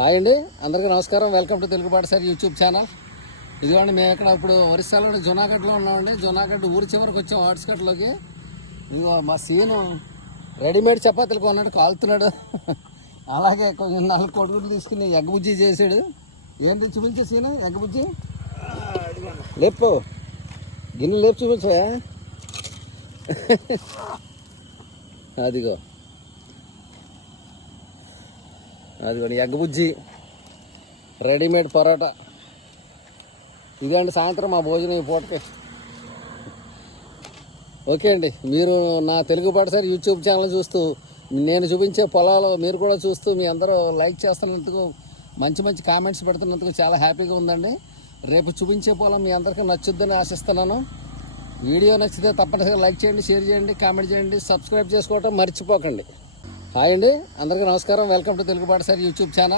Hi అండి, అందరికీ నమస్కారం. వెల్కమ్ టు తెలుగు పాఠశాల యూట్యూబ్ ఛానల్. ఇదిగోండి, మేము ఇక్కడ ఇప్పుడు ఒరిస్సాలో జునాగఢ్లో ఉన్నామండి. జునాగఢ్ ఊరి చివరికి వచ్చాం, అవుట్స్కట్లోకి. ఇదిగో మా సీను రెడీమేడ్ చపాతీలు కొన్నాడు, కాలుతున్నాడు. అలాగే కొంచెం 4 కొడుకులు తీసుకుని ఎగ్ బుజ్జి చేసాడు. ఏంటి చూపించే సీను? ఎగ్ బుజ్జి లేపు, గిన్నె లేపు చూపించా. అదిగో అదిగోండి ఎగ్ బుజ్జి, రెడీమేడ్ పరోటా. ఇదండి సాయంత్రం మా భోజనం ఈ పూటకి. ఓకే అండి, మీరు నా తెలుగు పాఠశాల యూట్యూబ్ ఛానల్ చూస్తూ నేను చూపించే పొలాలు మీరు కూడా చూస్తూ మీ అందరూ లైక్ చేస్తున్నందుకు, మంచి మంచి కామెంట్స్ పెడుతున్నందుకు చాలా హ్యాపీగా ఉందండి. రేపు చూపించే పొలం మీ అందరికీ నచ్చుద్దని ఆశిస్తున్నాను. వీడియో నచ్చితే తప్పనిసరిగా లైక్ చేయండి, షేర్ చేయండి, కామెంట్ చేయండి, సబ్స్క్రైబ్ చేసుకోవటం మర్చిపోకండి. హాయ్ అండి, అందరికీ నమస్కారం. వెల్కమ్ టు తెలుగు పాఠశాల యూట్యూబ్ ఛానల్.